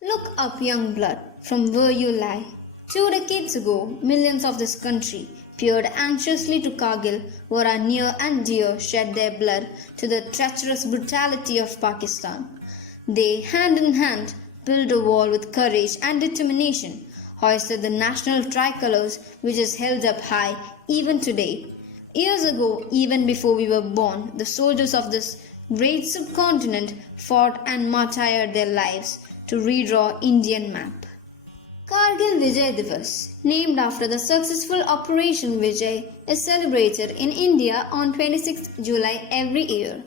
Look up, young blood, from where you lie. 2 decades ago, millions of this country peered anxiously to Kargil, where our near and dear shed their blood to the treacherous brutality of Pakistan. They, hand in hand, built a wall with courage and determination, hoisted the national tricolours which is held up high even today. Years ago, even before we were born, the soldiers of this great subcontinent fought and martyred their lives to redraw Indian map. Kargil Vijay Diwas, named after the successful Operation Vijay, is celebrated in India on 26 July every year.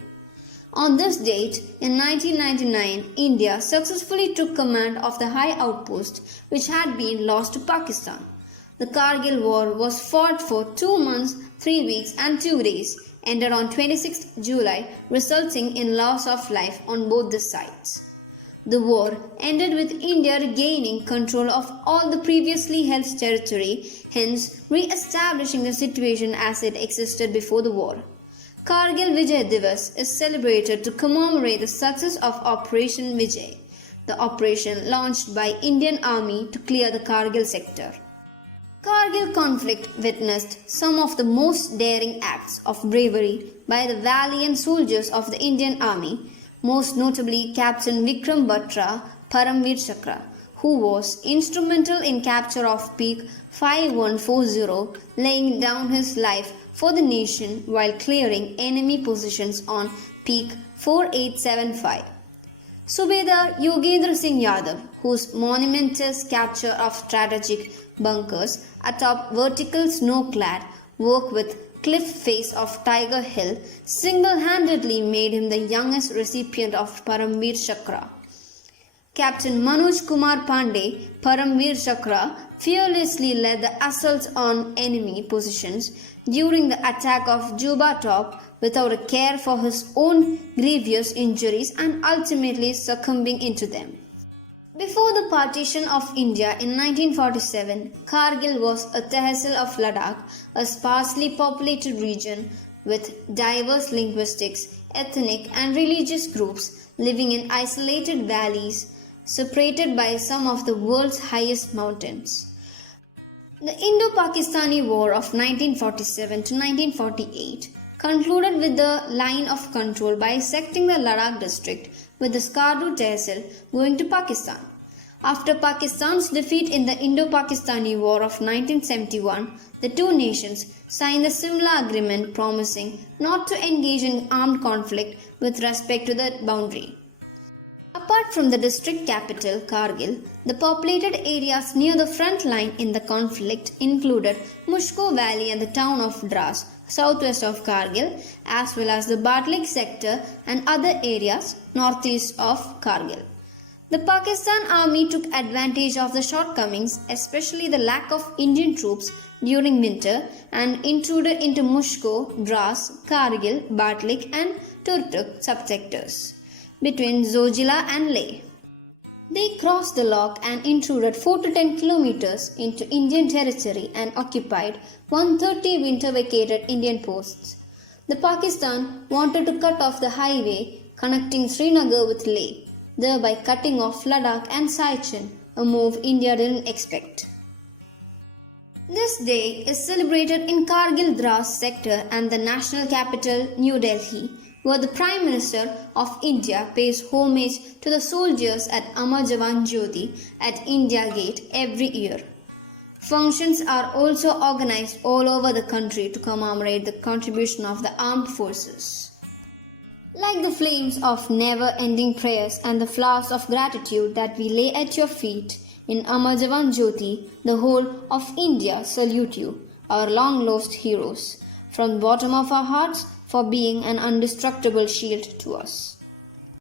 On this date, in 1999, India successfully took command of the high outpost which had been lost to Pakistan. The Kargil War was fought for 2 months, 3 weeks and 2 days, ended on 26 July, resulting in loss of life on both the sides. The war ended with India regaining control of all the previously held territory, hence re-establishing the situation as it existed before the war. Kargil Vijay Diwas is celebrated to commemorate the success of Operation Vijay, the operation launched by Indian Army to clear the Kargil sector. Kargil conflict witnessed some of the most daring acts of bravery by the valiant soldiers of the Indian Army, most notably Captain Vikram Batra Paramveer Chakra, who was instrumental in capture of Peak 5140, laying down his life for the nation while clearing enemy positions on Peak 4875. Subedar Yogendra Singh Yadav, whose monumentous capture of strategic bunkers atop vertical snow-clad work with cliff face of Tiger Hill, single-handedly made him the youngest recipient of Paramveer Chakra. Captain Manoj Kumar Pandey, Paramveer Chakra, fearlessly led the assaults on enemy positions during the attack of Juba Top without a care for his own grievous injuries and ultimately succumbing into them. Before the partition of India in 1947, Kargil was a tehsil of Ladakh, a sparsely populated region with diverse linguistics, ethnic and religious groups living in isolated valleys separated by some of the world's highest mountains. The Indo-Pakistani War of 1947 to 1948 concluded with the line of control bisecting the Ladakh district with the Skardu Tehsil going to Pakistan. After Pakistan's defeat in the Indo-Pakistani War of 1971, the two nations signed a similar agreement promising not to engage in armed conflict with respect to the boundary. Apart from the district capital, Kargil, the populated areas near the front line in the conflict included Mushko Valley and the town of Dras, southwest of Kargil, as well as the Batlik sector and other areas northeast of Kargil. The Pakistan Army took advantage of the shortcomings, especially the lack of Indian troops during winter, and intruded into Mushko, Dras, Kargil, Batlik and Turtuk subsectors between Zojila and Leh. They crossed the lock and intruded 4 to 10 kilometers into Indian territory and occupied 130 winter-vacated Indian posts. The Pakistan wanted to cut off the highway connecting Srinagar with Leh, thereby cutting off Ladakh and Siachen, a move India didn't expect. This day is celebrated in Kargil Dras sector and the national capital New Delhi, where the Prime Minister of India pays homage to the soldiers at Amar Jawan Jyoti at India Gate every year. Functions are also organized all over the country to commemorate the contribution of the armed forces. Like the flames of never-ending prayers and the flowers of gratitude that we lay at your feet in Amar Jawan Jyoti, the whole of India salute you, our long-lost heroes, from the bottom of our hearts for being an indestructible shield to us.